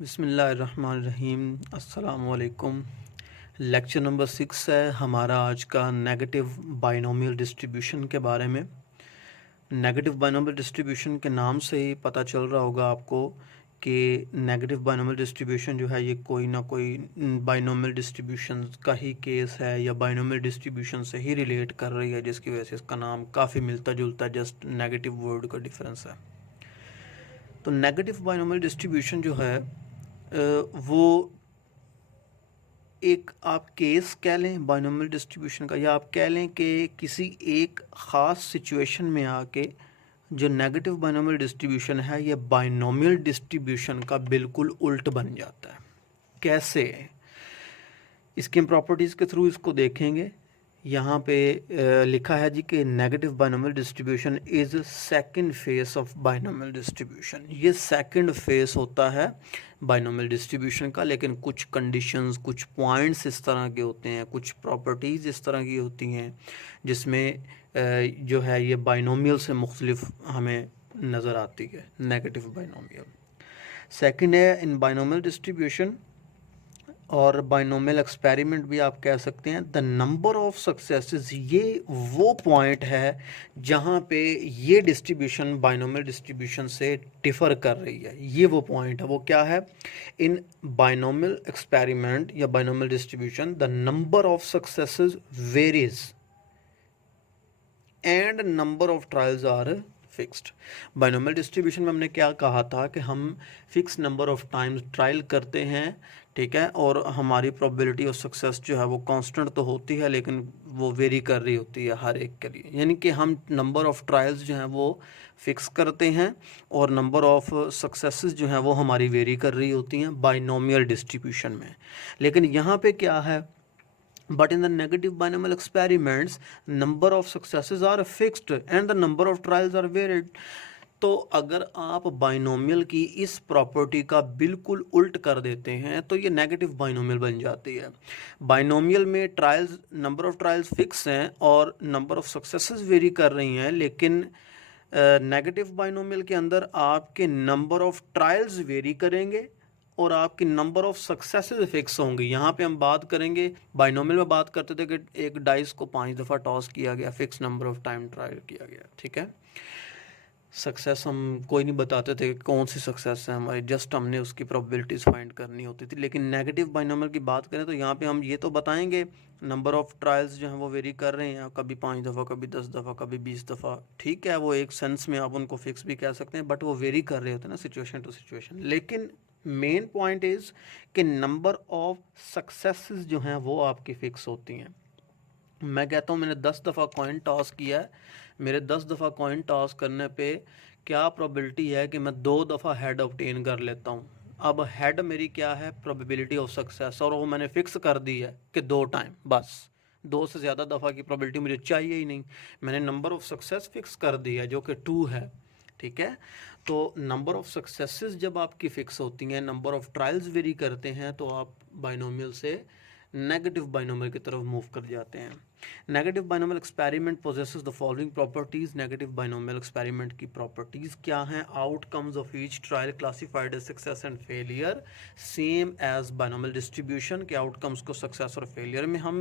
बिस्मिल्लाहिर्रहमानिर्रहीम। अस्सलामुअलैकुम। Lecture number 6 है हमारा आज का नेगेटिव बाइनोमियल डिस्ट्रीब्यूशन के बारे में। नेगेटिव बाइनोमियल डिस्ट्रीब्यूशन के नाम से ही पता चल रहा होगा आपको कि नेगेटिव बाइनोमियल डिस्ट्रीब्यूशन जो है ये कोई ना कोई बाइनोमियल डिस्ट्रीब्यूशन का ही केस है या बाइनोमियल डिस्ट्रीब्यूशन से ही रिलेट कर रही है, जिसकी वजह से इसका नाम काफ़ी मिलता जुलता है, जस्ट नेगेटिव वर्ड का डिफरेंस है। तो नेगेटिव बाइनोमियल डिस्ट्रीब्यूशन जो है वो एक आप केस कह लें बाइनोमियल डिस्ट्रीब्यूशन का, या आप कह लें कि किसी एक ख़ास सिचुएशन में आके जो नेगेटिव बाइनोमियल डिस्ट्रीब्यूशन है ये बाइनोमियल डिस्ट्रीब्यूशन का बिल्कुल उल्ट बन जाता है। कैसे? इसकी प्रॉपर्टीज़ के थ्रू इसको देखेंगे। यहाँ पे लिखा है जी कि negative binomial distribution is second face of binomial distribution. ये सेकंड फेस होता है बाइनोमियल डिस्ट्रीब्यूशन का, लेकिन कुछ कंडीशंस, कुछ पॉइंट्स इस तरह के होते हैं, कुछ प्रॉपर्टीज़ इस तरह की होती हैं जिसमें जो है ये बाइनोमियल से मुख्तलिफ हमें नज़र आती है नेगेटिव बाइनोमियल। सेकंड है इन बाइनोमियल डिस्ट्रीब्यूशन और बाइनोमियल एक्सपेरिमेंट भी आप कह सकते हैं। द नंबर ऑफ सक्सेसेस, ये वो पॉइंट है जहाँ पे ये डिस्ट्रीब्यूशन बाइनोमियल डिस्ट्रीब्यूशन से डिफ़र कर रही है। ये वो पॉइंट है, वो क्या है? इन बाइनोमियल एक्सपेरिमेंट या binomial distribution the number of successes varies and number of trials are fixed. Binomial distribution में हमने क्या कहा था कि हम fix number of times trial करते हैं, ठीक है, और हमारी प्रोबेबिलिटी ऑफ सक्सेस जो है वो कांस्टेंट तो होती है लेकिन वो वेरी कर रही होती है हर एक के लिए। यानी कि हम नंबर ऑफ ट्रायल्स जो हैं वो फिक्स करते हैं और नंबर ऑफ सक्सेसेस जो हैं वो हमारी वेरी कर रही होती हैं बाइनोमियल डिस्ट्रीब्यूशन में। लेकिन यहाँ पे क्या है? But in the negative binomial experiments, number of successes are fixed and the number of trials are varied. तो अगर आप बाइनोमियल की इस प्रॉपर्टी का बिल्कुल उल्ट कर देते हैं तो ये नेगेटिव बाइनोमियल बन जाती है। बाइनोमियल में trials, number of trials fix हैं और नंबर ऑफ सक्सेसेस वेरी कर रही हैं, लेकिन नेगेटिव बाइनोमियल के अंदर आपके नंबर ऑफ ट्रायल्स वेरी करेंगे और आपकी नंबर ऑफ सक्सेसेस फिक्स होंगी। यहाँ पे हम बात करेंगे, बाइनोमियल में बात करते थे कि एक डाइस को 5 दफ़ा टॉस किया गया, fix number of time trial किया गया, ठीक है। सक्सेस हम कोई नहीं बताते थे कि कौन सी सक्सेस है हमारी, जस्ट हमने उसकी प्रोबेबिलिटीज़ फाइंड करनी होती थी। लेकिन नेगेटिव बाइनोमियल की बात करें तो यहाँ पे हम ये तो बताएंगे नंबर ऑफ ट्रायल्स जो हैं वो वेरी कर रहे हैं, कभी 5 दफ़ा, कभी 10 दफ़ा, कभी 20 दफ़ा, ठीक है, वो एक सेंस में आप उनको फिक्स भी कह सकते हैं, बट वो वेरी कर रहे होते हैं ना सिचुएशन टू सिचुएशन। लेकिन मेन पॉइंट इज़ कि नंबर ऑफ सक्सेसेस जो हैं वो आपकी फ़िक्स होती हैं। मैं कहता हूँ मैंने 10 दफ़ा कॉइन टॉस किया है, मेरे 10 दफ़ा कॉइन टॉस करने पे क्या प्रोबेबिलिटी है कि मैं 2 दफ़ा हेड ऑब्टेन कर लेता हूँ। अब हेड मेरी क्या है? प्रोबेबिलिटी ऑफ सक्सेस, और वो मैंने फ़िक्स कर दी है कि 2 टाइम, बस 2 से ज़्यादा दफ़ा की प्रोबेबिलिटी मुझे चाहिए ही नहीं। मैंने नंबर ऑफ सक्सेस फिक्स कर दी है जो कि 2 है, ठीक है। तो नंबर ऑफ सक्सेसेस जब आपकी फ़िक्स होती हैं, नंबर ऑफ ट्रायल्स वेरी करते हैं, तो आप बाइनोमियल से नेगेटिव बाइनोमियल की तरफ मूव कर जाते हैं। Negative binomial experiment possesses the following properties. Negative binomial experiment की प्रॉपर्टीज क्या हैं? Outcomes of each trial classified as success and failure, same as binomial distribution के आउटकम्स को सक्सेस और फेलियर में हम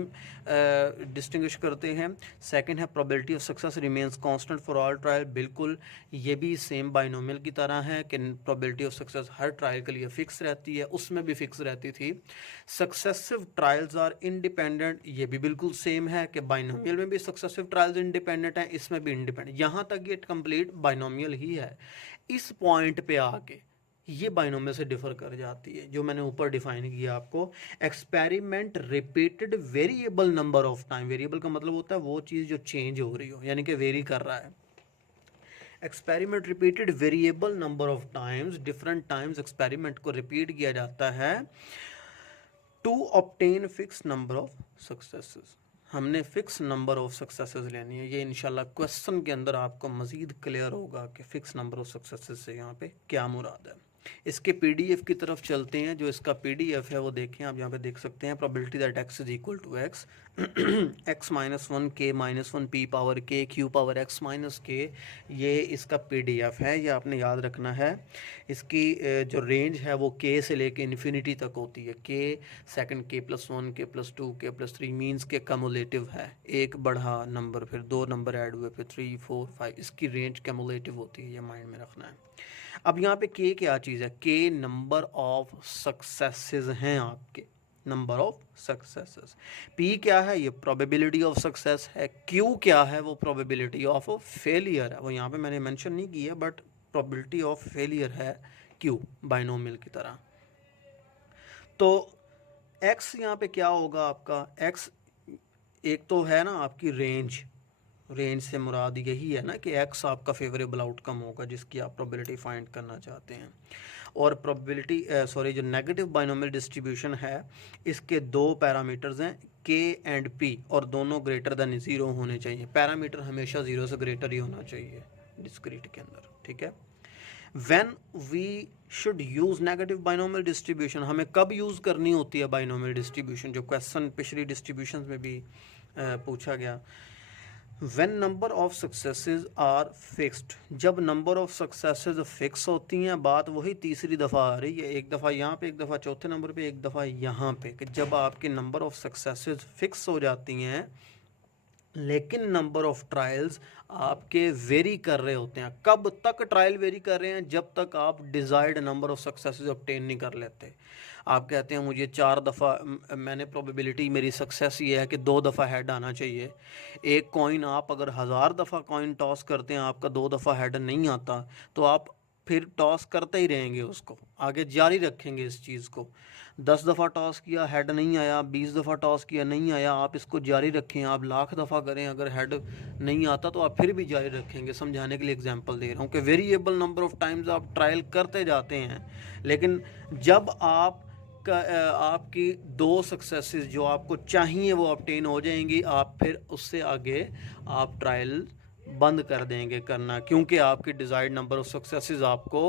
डिस्टिंग्विश करते हैं। सेकंड है probability of success remains constant for all trial, बिल्कुल ये भी सेम बाइनोमियल की तरह है कि प्रोबेबिलिटी ऑफ सक्सेस हर ट्रायल के लिए फिक्स रहती है, उसमें भी फिक्स रहती थी। सक्सेसिव ट्रायल्स आर इंडिपेंडेंट, ये भी बिल्कुल सेम है कि बाइनोमियल में भी सक्सेसिव ट्रायल्स इंडिपेंडेंट हैं, इसमें भी इंडिपेंडेंट। यहाँ तक ये कंप्लीट बाइनोमियल ही है। इस पॉइंट पे आके ये बाइनोमियल से डिफर कर जाती है, जो मैंने ऊपर डिफाइन किया आपको। Experiment repeated variable number of time, variable का मतलब होता है वो चीज़ जो चेंज हो रही हो, यानी कि वेरी कर रहा है। Experiment repeated variable number of times, different times experiment को रिपीट किया जाता है to obtain fix number of successes. हमने फिक्स नंबर ऑफ सक्सेसेस लेनी है। ये इंशाल्लाह क्वेश्चन के अंदर आपको मज़ीद क्लियर होगा कि फिक्स नंबर ऑफ सक्सेसेस से यहाँ पे क्या मुराद है। इसके पीडीएफ की तरफ चलते हैं। जो इसका पीडीएफ है वो देखें, आप यहाँ पे देख सकते हैं probability that X is equal to X X minus one K minus one P power K Q power X minus K, ये इसका पीडीएफ है, ये आपने याद रखना है। इसकी जो रेंज है वो के से लेके इन्फिनिटी तक होती है। के सेकंड के प्लस वन के प्लस टू के प्लस थ्री मीन्स के कमुलेटिव है, एक बढ़ा नंबर फिर दो नंबर ऐड हुए फिर 3 4 5, इसकी रेंज कमुलेटिव होती है, ये माइंड में रखना है। अब यहाँ पे के क्या चीज़ है? के नंबर ऑफ सक्सेसेस हैं आपके, नंबर ऑफ सक्सेसेस। पी क्या है? ये प्रोबेबिलिटी ऑफ सक्सेस है। क्यू क्या है? वो प्रोबेबिलिटी ऑफ फेलियर है, वो यहाँ पे मैंने मेंशन नहीं की है, बट प्रोबेबिलिटी ऑफ फेलियर है क्यू, बाइनोमियल की तरह। तो एक्स यहाँ पे क्या होगा आपका? एक्स एक तो है ना आपकी रेंज, रेंज से मुराद यही है ना कि एक्स आपका फेवरेबल आउटकम होगा जिसकी आप प्रोबेबिलिटी फाइंड करना चाहते हैं। और प्रोबेबिलिटी जो नेगेटिव बाइनोमियल डिस्ट्रीब्यूशन है, इसके दो पैरामीटर्स हैं के एंड पी, और दोनों ग्रेटर देन ज़ीरो होने चाहिए। पैरामीटर हमेशा ज़ीरो से ग्रेटर ही होना चाहिए डिस्क्रीट के अंदर, ठीक है। When we should use negative binomial distribution, हमें कब यूज़ करनी होती है बाइनोमियल डिस्ट्रीब्यूशन? जो क्वेश्चन पिछली डिस्ट्रीब्यूशन में भी पूछा गया। When number of successes are fixed, जब नंबर ऑफ सक्सेसेस फिक्स होती हैं, बात वही तीसरी दफ़ा आ रही है, एक दफ़ा यहाँ पे, एक दफ़ा चौथे नंबर पे, एक दफ़ा यहाँ पे, कि जब आपके नंबर ऑफ सक्सेसेस फिक्स हो जाती हैं लेकिन नंबर ऑफ ट्रायल्स आपके वेरी कर रहे होते हैं। कब तक ट्रायल वेरी कर रहे हैं? जब तक आप desired number of successes obtain नहीं कर लेते। आप कहते हैं मुझे 4 दफ़ा, मैंने प्रोबेबिलिटी, मेरी सक्सेस ये है कि 2 दफ़ा हेड आना चाहिए। एक कॉइन आप अगर 1000 दफ़ा कॉइन टॉस करते हैं, आपका 2 दफ़ा हेड नहीं आता, तो आप फिर टॉस करते ही रहेंगे, उसको आगे जारी रखेंगे इस चीज़ को। 10 दफ़ा टॉस किया, हेड नहीं आया, 20 दफ़ा टॉस किया, नहीं आया, आप इसको जारी रखें। आप लाख दफ़ा करें, अगर हेड नहीं आता तो आप फिर भी जारी रखेंगे। समझाने के लिए एग्जांपल दे रहा हूँ कि वेरिएबल नंबर ऑफ टाइम्स आप ट्रायल करते जाते हैं, लेकिन जब आपकी 2 सक्सेसेस जो आपको चाहिए वो ऑब्टेन हो जाएंगी, आप फिर उससे आगे आप ट्रायल बंद कर देंगे करना, क्योंकि आपकी डिज़ायर्ड नंबर ऑफ सक्सेसेस आपको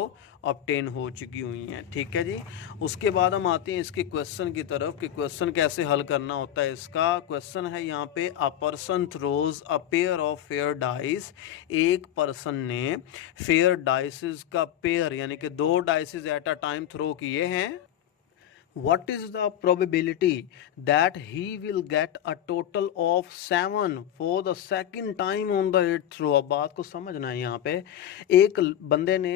ऑब्टेन हो चुकी हुई हैं, ठीक है जी। उसके बाद हम आते हैं इसके क्वेश्चन की तरफ कि क्वेश्चन कैसे हल करना होता है। इसका क्वेश्चन है यहाँ पे, a person throws a pair of fair dice, एक पर्सन ने फेयर डाइसेस का पेयर यानी कि 2 dices at a time throw किए हैं। What is the probability that he will get a total of 7 for the second time on the 8th throw? अब बात को समझना है यहाँ पे। एक बंदे ने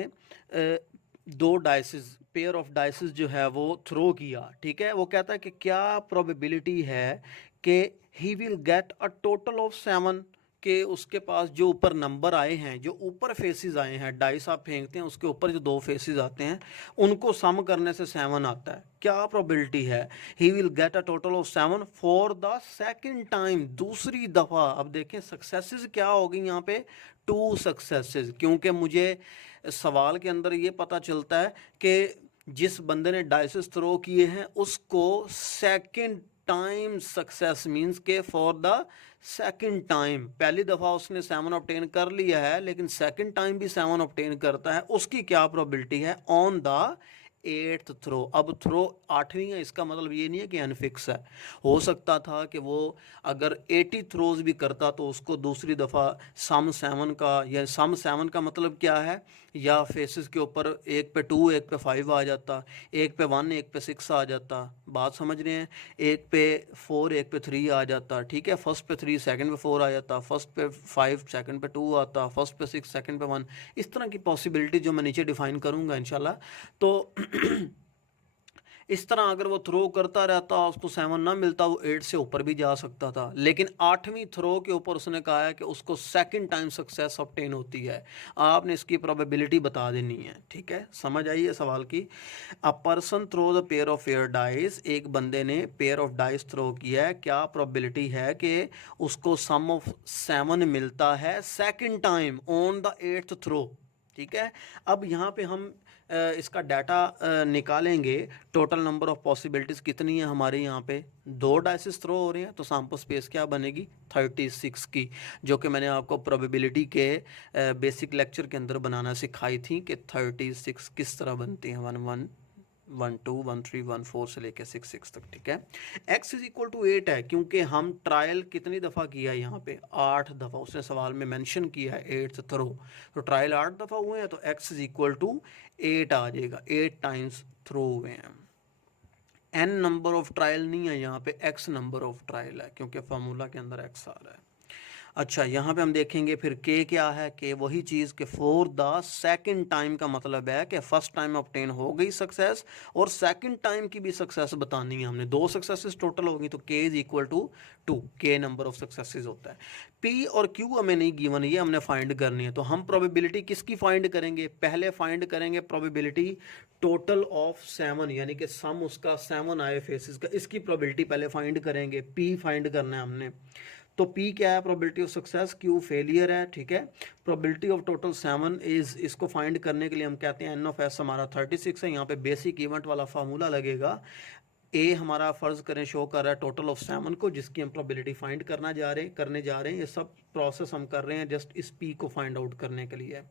2 डाइसेस, पेयर ऑफ डाइसेस जो है वो थ्रो किया, ठीक है। वो कहता है कि क्या प्रोबेबिलिटी है कि he will get a total of 7, कि उसके पास जो ऊपर नंबर आए हैं, जो ऊपर फेसेस आए हैं, डाइस आप फेंकते हैं उसके ऊपर जो 2 फेसेस आते हैं उनको सम करने से 7 आता है। क्या प्रोबेबिलिटी है? He will get a total of 7 for the second time, दूसरी दफ़ा। अब देखें सक्सेसेस क्या होगी यहाँ पे, 2 सक्सेसेस, क्योंकि मुझे सवाल के अंदर ये पता चलता है कि जिस बंदे ने डाइसेस थ्रो किए हैं उसको सेकंड टाइम सक्सेस मीन्स के फॉर द सेकंड टाइम, पहली दफ़ा उसने 7 ऑब्टेन कर लिया है लेकिन सेकंड टाइम भी 7 ऑब्टेन करता है, उसकी क्या प्रोबेबिलिटी है ऑन द 8th थ्रो। अब थ्रो 8वीं है, इसका मतलब ये नहीं है कि अनफिक्स है। हो सकता था कि वो अगर 80 थ्रोज भी करता तो उसको दूसरी दफ़ा सम 7 का, या सम 7 का मतलब क्या है, या फेसेस के ऊपर एक पे 2 एक पे 5 आ जाता, एक पे 1 एक पे 6 आ जाता, बात समझ रहे हैं, एक पे 4 एक पे 3 आ जाता, ठीक है। फर्स्ट पे 3 सेकंड पे 4 आ जाता, फर्स्ट पे 5 सेकंड पे 2 आता, फर्स्ट पे 6 सेकंड पे 1, इस तरह की पॉसिबिलिटी जो मैं नीचे डिफाइन करूँगा इंशाल्लाह। तो इस तरह अगर वो थ्रो करता रहता, उसको 7 ना मिलता, वो 8 से ऊपर भी जा सकता था, लेकिन 8वीं थ्रो के ऊपर उसने कहा है कि उसको सेकंड टाइम सक्सेस ऑब्टेन होती है। आपने इसकी प्रोबेबिलिटी बता देनी है, ठीक है। समझ आई है सवाल की। A person throw the pair of fair dice, एक बंदे ने पेयर ऑफ डाइस थ्रो किया है, क्या प्रोबेबिलिटी है कि उसको सम ऑफ 7 मिलता है second time on the 8th throw, ठीक है। अब यहाँ पे हम इसका डाटा निकालेंगे, टोटल नंबर ऑफ पॉसिबिलिटीज़ कितनी है हमारे यहाँ पे, 2 डाइसेस थ्रो हो रहे हैं, तो सैंपल स्पेस क्या बनेगी 36 की, जो कि मैंने आपको प्रोबेबिलिटी के बेसिक लेक्चर के अंदर बनाना सिखाई थी कि 36 किस तरह बनती है, 1 1 1 2 1 3 1 4 से लेके 6 6 तक, ठीक है। x इज इक्वल टू 8 है क्योंकि हम ट्रायल कितनी दफ़ा किया है यहाँ पे, 8 दफ़ा उसने सवाल में मेंशन किया है, 8 थ्रो, तो ट्रायल 8 दफ़ा हुए हैं तो x इज इक्वल टू 8 आ जाएगा, 8 टाइम्स थ्रो हुए हैं। n नंबर ऑफ ट्रायल नहीं है यहाँ पे, x नंबर ऑफ ट्रायल है क्योंकि फार्मूला के अंदर x आ रहा है। अच्छा, यहाँ पे हम देखेंगे फिर k क्या है, k वही चीज़ के फॉर द सेकंड टाइम का मतलब है कि फर्स्ट टाइम ऑब्टेन हो गई सक्सेस और सेकंड टाइम की भी सक्सेस बतानी है हमने, 2 सक्सेसेस टोटल होगी तो k is equal to 2, k number of successes होता है। p और q हमें नहीं गिवन, ये हमने फाइंड करनी है, तो हम प्रोबेबिलिटी किसकी फाइंड करेंगे, पहले फाइंड करेंगे प्रोबेबिलिटी टोटल ऑफ 7, यानी कि सम उसका 7 आए फेसेस का, इसकी प्रोबेबिलिटी पहले फाइंड करेंगे, p फाइंड करना है हमने। तो P क्या है, probability of success, Q failure है, ठीक है। प्रोबेबिलिटी ऑफ टोटल 7 इज, इसको फाइंड करने के लिए हम कहते हैं n ऑफ s हमारा 36 है, यहाँ पे बेसिक इवेंट वाला फार्मूला लगेगा। A हमारा फ़र्ज़ करें शो कर रहा है टोटल ऑफ 7 को, जिसकी हम प्रोबेबिलिटी फाइंड करने जा रहे हैं, ये सब प्रोसेस हम कर रहे हैं जस्ट इस P को फाइंड आउट करने के लिए।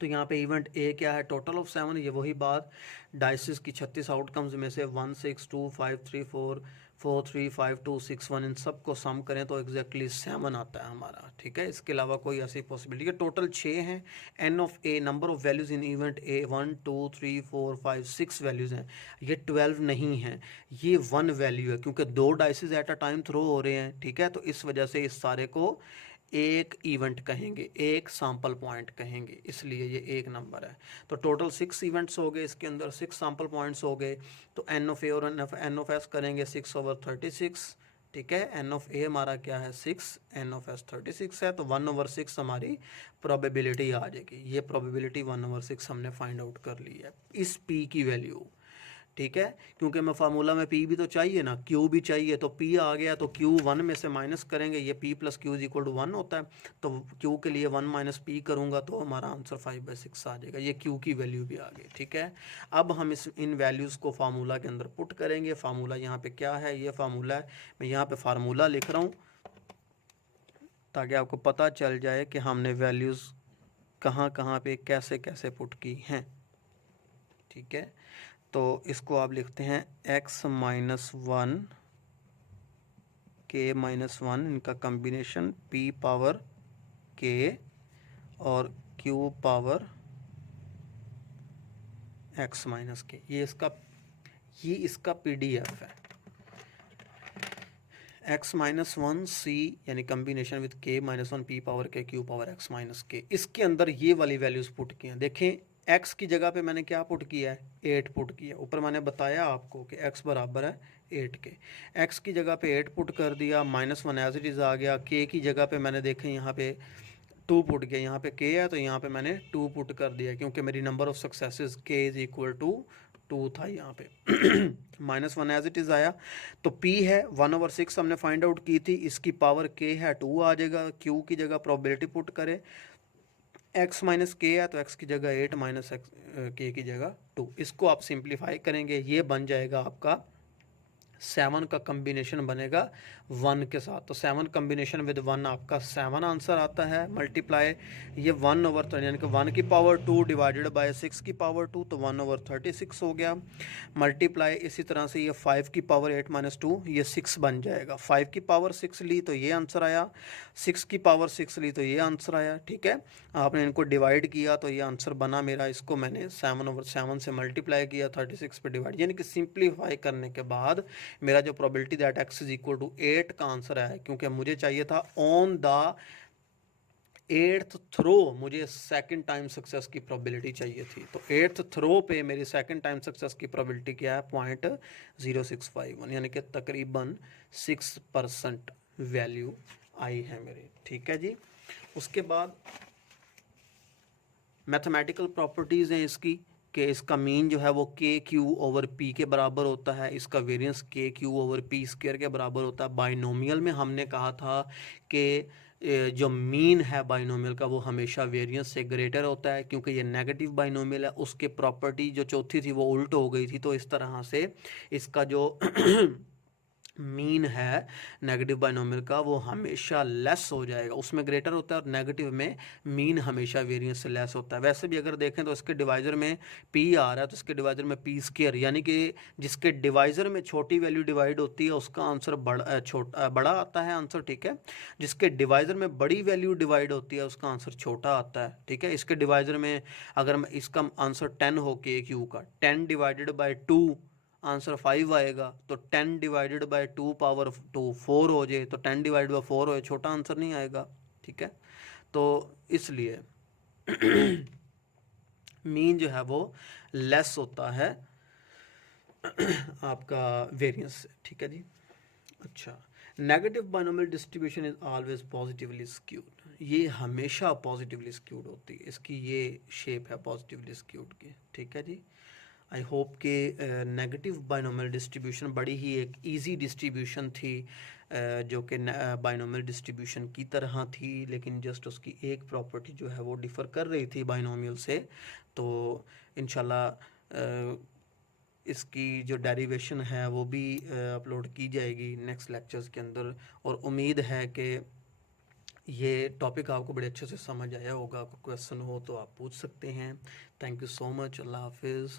तो यहाँ पे इवेंट ए क्या है, टोटल ऑफ 7, ये वही बात, डाइसिस की 36 आउटकम्स में से 1 6 2 5 3 4 4 3 5 2 6 1 इन सब को सम करें तो एग्जैक्टली 7 आता है हमारा, ठीक है। इसके अलावा कोई ऐसी पॉसिबिलिटी, टोटल 6 हैं। N of A, number of values in event A 1 2 3 4 5 6 values हैं, ये 12 नहीं हैं, ये 1 वैल्यू है क्योंकि 2 डाइसिस एट अ टाइम थ्रो हो रहे हैं, ठीक है। तो इस वजह से इस सारे को एक इवेंट कहेंगे, एक सैंपल पॉइंट कहेंगे, इसलिए ये एक नंबर है। तो टोटल 6 इवेंट्स हो गए, इसके अंदर 6 सैंपल पॉइंट्स हो गए, तो एन ऑफ ए और एन ऑफ एस करेंगे 6/36, ठीक है। एन ऑफ ए हमारा क्या है 6, एन ऑफ एस 36 है, तो 1/6 हमारी प्रोबेबिलिटी आ जाएगी। ये प्रोबेबिलिटी 1/6 हमने फाइंड आउट कर ली है, इस पी की वैल्यू, ठीक है। क्योंकि मैं फार्मूला में P भी तो चाहिए ना, Q भी चाहिए, तो P आ गया तो Q 1 में से माइनस करेंगे, ये P plus Q is equal to 1 होता है, तो Q के लिए 1 माइनस P करूँगा तो हमारा आंसर 5/6 आ जाएगा, ये Q की वैल्यू भी आ गई, ठीक है। अब हम इन वैल्यूज़ को फार्मूला के अंदर पुट करेंगे। फार्मूला यहाँ पर क्या है, ये फार्मूला है, मैं यहाँ पर फार्मूला लिख रहा हूँ ताकि आपको पता चल जाए कि हमने वैल्यूज़ कहाँ कहाँ पे कैसे कैसे पुट की हैं, ठीक है। तो इसको आप लिखते हैं x माइनस 1 k माइनस 1, इनका कम्बिनेशन p पावर k और q power x minus k, ये इसका PDF है। x माइनस 1 c यानी combination with k minus 1 p power k q power x minus k, इसके अंदर ये वाली वैल्यूज़ पुट की हैं। देखें x की जगह पे मैंने क्या पुट किया है, 8 पुट किया। ऊपर मैंने बताया आपको कि x बराबर है 8 के, x की जगह पे 8 पुट कर दिया, -1 एज इट इज़ आ गया। k की जगह पे मैंने देखें यहाँ पे 2 पुट किया, यहाँ पे k है तो यहाँ पे मैंने 2 पुट कर दिया क्योंकि मेरी number of successes k is equal to 2 था यहाँ पे। -1 एज इट इज़ आया, तो p है 1/6 हमने फाइंड आउट की थी, इसकी पावर k है 2 आ जाएगा। q की जगह प्रोबेबिलिटी पुट करें, x माइनस के है तो x की जगह 8 माइनस k की जगह 2, इसको आप सिंप्लीफाई करेंगे, ये बन जाएगा आपका 7 का कम्बिनेशन बनेगा 1 के साथ, तो 7 कम्बिनेशन विद 1 आपका 7 आंसर आता है। मल्टीप्लाई ये 1/3 यानी कि 1 की पावर 2 डिवाइडेड बाय 6 की पावर 2, तो 1/36 हो गया। मल्टीप्लाई इसी तरह से ये 5 की पावर 8 माइनस 2, ये 6 बन जाएगा। 5 की पावर 6 ली तो ये आंसर आया, 6 की पावर 6 ली तो ये आंसर आया, ठीक है। आपने इनको डिवाइड किया तो ये आंसर बना मेरा, इसको मैंने 7/7 से मल्टीप्लाई किया, 36 पे डिवाइड, यानी कि सिंप्लीफाई करने के बाद मेरा जो probability that x is equal to 8 का आंसर है, क्योंकि मुझे चाहिए था ऑन द 8th थ्रो, मुझे सेकंड टाइम सक्सेस की प्रोबेबिलिटी चाहिए थी, तो 8th थ्रो पे मेरी सेकंड टाइम सक्सेस की प्रोबेबिलिटी क्या है 0.0651, यानी कि तकरीबन 6% वैल्यू आई है मेरी, ठीक है जी। उसके बाद मैथमेटिकल प्रॉपर्टीज़ हैं इसकी कि इसका मीन जो है वो KQ/P के बराबर होता है, इसका वेरिएंस KQ/P स्क्वायर के बराबर होता है। बाइनोमियल में हमने कहा था कि जो मीन है बाइनोमियल का वो हमेशा वेरिएंस से ग्रेटर होता है, क्योंकि ये नेगेटिव बाइनोमियल है। उसके प्रॉपर्टी जो चौथी थी वो उल्ट हो गई थी, तो इस तरह से इसका जो मीन है नेगेटिव बाइनोमियल का वो हमेशा लेस हो जाएगा, उसमें ग्रेटर होता है और नेगेटिव में मीन हमेशा वेरिएंस से लेस होता है। वैसे भी अगर देखें तो इसके डिवाइज़र में पी आ रहा है, तो इसके डिवाइज़र में पी स्क्वायर, यानी कि जिसके डिवाइज़र में छोटी वैल्यू डिवाइड होती है उसका आंसर बड़ा आता है आंसर, ठीक है। जिसके डिवाइज़र में बड़ी वैल्यू डिवाइड होती है उसका आंसर छोटा आता है, ठीक है। इसके डिवाइज़र में अगर इसका आंसर 10 हो के क्यू का 10 डिवाइडेड बाई 2 आंसर 5 आएगा, तो 10 डिवाइडेड बाई 2 पावर 2 4 हो जाए, तो 10 डिवाइड बाई 4 हो, छोटा आंसर नहीं आएगा, ठीक है। तो इसलिए मीन जो है वो लेस होता है आपका वेरिएंस से, ठीक है जी। अच्छा, negative binomial distribution is always positively skewed, ये हमेशा पॉजिटिवली स्क्यूड होती है, इसकी ये शेप है पॉजिटिवली स्क्यूड की, ठीक है जी। आई होप कि नेगेटिव बाइनोमियल डिस्ट्रीब्यूशन बड़ी ही एक इजी डिस्ट्रीब्यूशन थी, जो कि बाइनोमियल डिस्ट्रीब्यूशन की तरह थी, लेकिन जस्ट उसकी एक प्रॉपर्टी जो है वो डिफ़र कर रही थी बाइनोमियल से। तो इंशाल्लाह इसकी जो डेरिवेशन है वो भी अपलोड की जाएगी नेक्स्ट लेक्चर्स के अंदर, और उम्मीद है कि ये टॉपिक आपको बड़े अच्छे से समझ आया होगा। कोई क्वेश्चन हो तो आप पूछ सकते हैं। Thank you so much. अल्लाह हाफिज़।